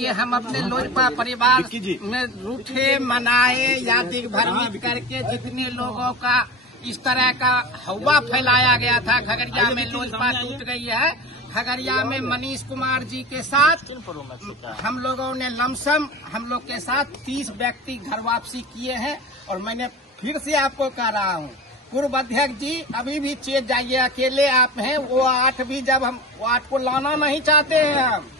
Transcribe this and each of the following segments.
ये हम अपने लोजपा परिवार में रूठे मनाए या दिग्भ्रमित करके जितने लोगों का इस तरह का हवा फैलाया गया था, खगड़िया में लोजपा टूट गई है। खगड़िया में मनीष कुमार जी के साथ हम लोगों ने लमसम हम लोग के साथ 30 व्यक्ति घर वापसी किए हैं। और मैंने फिर से आपको कह रहा हूँ, पूर्व अध्यक्ष जी अभी भी चेत जाइए, अकेले आप हैं। वो 8 भी जब हम वो 8 को लाना नहीं चाहते हैं, हम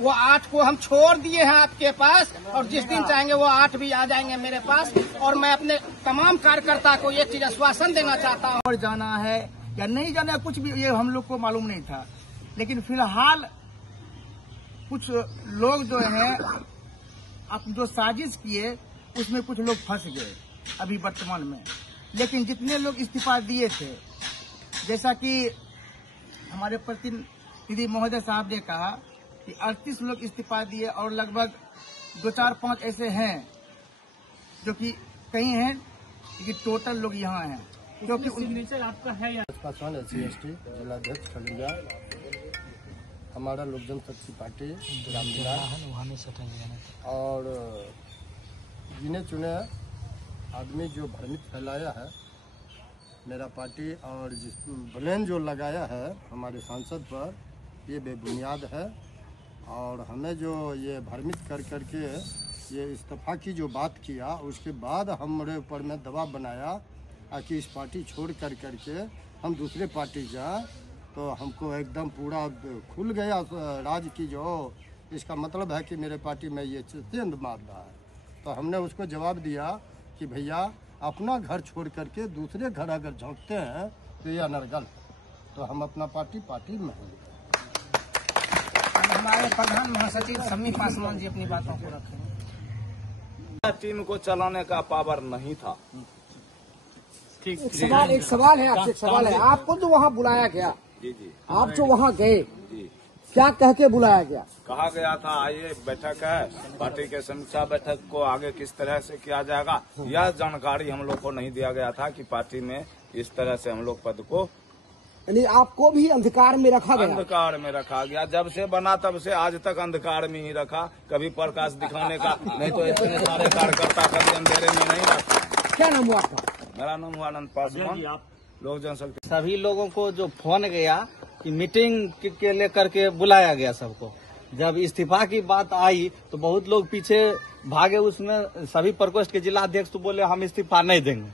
वो 8 को हम छोड़ दिए हैं आपके पास, और जिस दिन चाहेंगे वो 8 भी आ जाएंगे मेरे पास। और मैं अपने तमाम कार्यकर्ता को ये चीज आश्वासन देना चाहता हूँ। और जाना है या नहीं जाना है कुछ भी ये हम लोग को मालूम नहीं था, लेकिन फिलहाल कुछ लोग जो हैं अब जो साजिश किए उसमें कुछ लोग फंस गए अभी वर्तमान में। लेकिन जितने लोग इस्तीफा दिए थे, जैसा कि हमारे प्रतिनिधि महोदय साहब ने कहा कि 38 लोग इस्तीफा दिए और लगभग 2-4-5 ऐसे हैं जो कि कहीं हैं, लेकिन टोटल लोग यहाँ हैं क्योंकि सिग्नेचर आपका है या SC/ST जिलाध्यक्ष खगड़िया, हमारा लोक जनशक्ति पार्टी और गिने चुने आदमी जो भ्रमित फैलाया है मेरा पार्टी और जिस ब्लेम जो लगाया है हमारे सांसद पर, ये बेबुनियाद है। और हमें जो ये भ्रमित कर करके ये इस्तीफा की जो बात किया, उसके बाद हमारे ऊपर में दबाव बनाया कि इस पार्टी छोड़ कर करके हम दूसरे पार्टी जाएं, तो हमको एकदम पूरा खुल गया राज की जो इसका मतलब है कि मेरे पार्टी में ये चंद मार रहा है। तो हमने उसको जवाब दिया कि भैया अपना घर छोड़ करके दूसरे घर अगर झोंकते हैं तो ये अनर्गल, तो हम अपना पार्टी में हैं। हमारे प्रधान महासचिव शम्मी पासवान जी अपनी बातों को रखें। टीम को चलाने का पावर नहीं था। ठीक। एक सवाल है आपसे, एक सवाल है। आपको जो वहाँ बुलाया गया, जी आप जो वहाँ गए, जी, क्या कह के बुलाया गया? कहा गया था आइए बैठक है, पार्टी के समीक्षा बैठक को आगे किस तरह से किया जाएगा, यह जानकारी हम लोग को नहीं दिया गया था कि पार्टी में इस तरह से हम लोग पद को यानी आपको भी अंधकार में रखा गया? अंधकार में रखा गया। जब से बना तब से आज तक अंधकार में ही रखा, कभी प्रकाश दिखाने का नहीं, तो इतने सारे कार्यकर्ता कभी अंधेरे में नहीं रखा। क्या नाम हुआ आपका? मेरा नाम हुआ आनंद पासवान, लोक जनशक्ति। सभी लोगों को जो फोन गया कि मीटिंग के लेकर के बुलाया गया सबको, जब इस्तीफा की बात आई तो बहुत लोग पीछे भागे। उसमें सभी प्रकोष्ठ के जिला अध्यक्ष तो बोले हम इस्तीफा नहीं देंगे,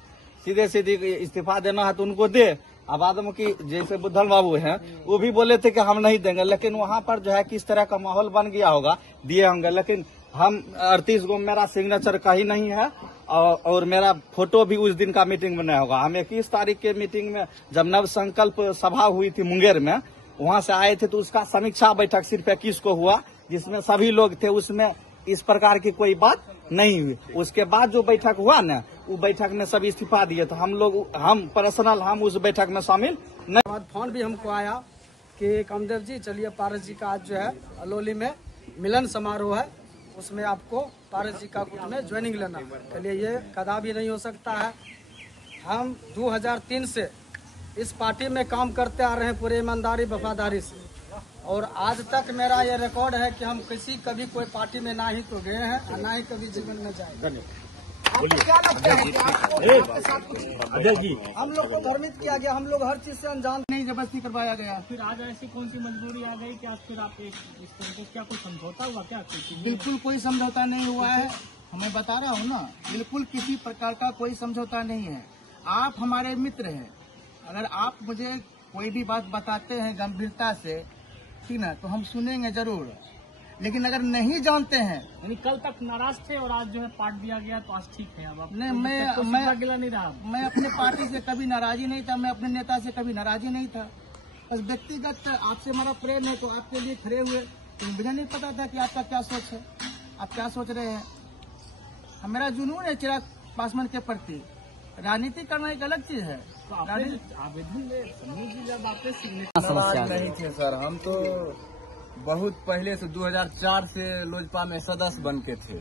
सीधे सीधे इस्तीफा देना है तो उनको दे। अब आदम की जैसे बुद्धन बाबू हैं वो भी बोले थे कि हम नहीं देंगे, लेकिन वहां पर जो है किस तरह का माहौल बन गया होगा, दिए होंगे। लेकिन हम 38 को मेरा सिग्नेचर कहीं नहीं है और मेरा फोटो भी उस दिन का मीटिंग में नहीं होगा। हम 21 तारीख के मीटिंग में जब नव संकल्प सभा हुई थी मुंगेर में, वहां से आए थे तो उसका समीक्षा बैठक सिर्फ 21 को हुआ, जिसमें सभी लोग थे। उसमें इस प्रकार की कोई बात नहीं हुई। उसके बाद जो बैठक हुआ ना, वो बैठक में सब इस्तीफा दिए, तो हम पर्सनल उस बैठक में शामिल नहीं। फोन भी हमको आया कि कामदेव जी चलिए, पारस जी का आज जो है अलोली में मिलन समारोह है, उसमें आपको पारस जी का गुट में ज्वाइनिंग लेना। चलिए ये कदापि नहीं हो सकता है। हम 2003 से इस पार्टी में काम करते आ रहे हैं पूरे ईमानदारी वफादारी से, और आज तक मेरा ये रिकॉर्ड है कि हम कभी कोई पार्टी में ना ही तो गए हैं और ना ही कभी जीवन में जाएंगे। आपको क्या लगता है कि आपके साथ कुछ हम लोग को भ्रमित किया गया? हम लोग हर चीज से अनजान, नहीं जबरदस्ती करवाया गया। फिर आज ऐसी कौन सी मजबूरी आ गई कि आज फिर आप इस तरीके से क्या कोई समझौता हुआ क्या? बिल्कुल कोई समझौता नहीं हुआ है, हमें बता रहा हूँ ना, बिल्कुल किसी प्रकार का कोई समझौता नहीं है। आप हमारे मित्र हैं, अगर आप मुझे कोई भी बात बताते हैं गंभीरता से, ठीक ना, तो हम सुनेंगे जरूर। लेकिन अगर नहीं जानते हैं, यानी कल तक नाराज थे और आज जो है पार्ट दिया गया तो आज ठीक है। अब नहीं, मैं अपने पार्टी से कभी नाराजी नहीं था, मैं अपने नेता से कभी नाराजी नहीं था। बस व्यक्तिगत आपसे हमारा प्रेम है तो आपके लिए खड़े हुए, तो मुझे नहीं पता था कि आपका क्या सोच है, आप क्या सोच रहे हैं। मेरा जुनून है चिराग पासवान के प्रति, राजनीति करना एक अलग चीज है। तो आवेदन में जब आपके समस्या नहीं थे सर, हम तो बहुत पहले से 2004 से लोजपा में सदस्य बन के थे।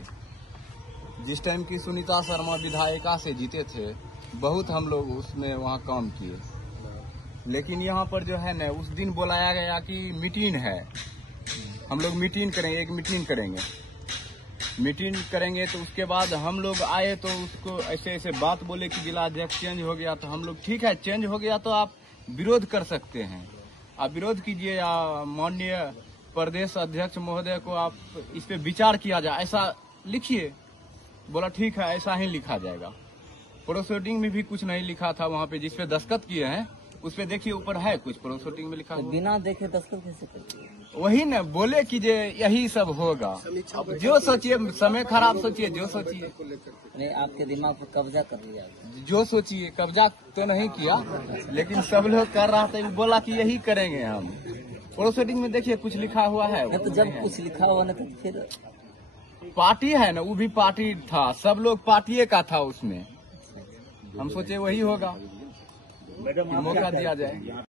जिस टाइम की सुनीता शर्मा विधायिका से जीते थे, बहुत हम लोग उसमें वहाँ काम किए। लेकिन यहाँ पर जो है न, उस दिन बुलाया गया कि मीटिंग है, हम लोग मीटिंग करेंगे, एक मीटिंग करेंगे तो उसके बाद हम लोग आए तो उसको ऐसे ऐसे बात बोले कि जिला अध्यक्ष चेंज हो गया। तो हम लोग ठीक है, चेंज हो गया तो आप विरोध कर सकते हैं, आप विरोध कीजिए या माननीय प्रदेश अध्यक्ष महोदय को आप इस पे विचार किया जाए ऐसा लिखिए। बोला ठीक है, ऐसा ही लिखा जाएगा। प्रोसीडिंग में भी कुछ नहीं लिखा था वहाँ पे, जिसपे दस्तखत किए हैं उस पे देखिए ऊपर है कुछ प्रोसीडिंग में लिखा हुआ। बिना देखे दस्तखत कैसे करते? वही न बोले कि जे यही सब होगा। अब जो सोचिए, समय खराब सोचिए, जो सोचिए। नहीं, आपके दिमाग पर कब्जा कर लिया। जो सोचिए, कब्जा तो नहीं किया, लेकिन सब लोग कर रहा था, बोला कि यही करेंगे हम। प्रोसीडिंग में देखिए कुछ लिखा हुआ है। तो जब कुछ लिखा हुआ ना तो फिर पार्टी है ना, वो भी पार्टी था, सब लोग पार्टी का था उसमें। हम सोचे वही होगा, मौका दिया जाए।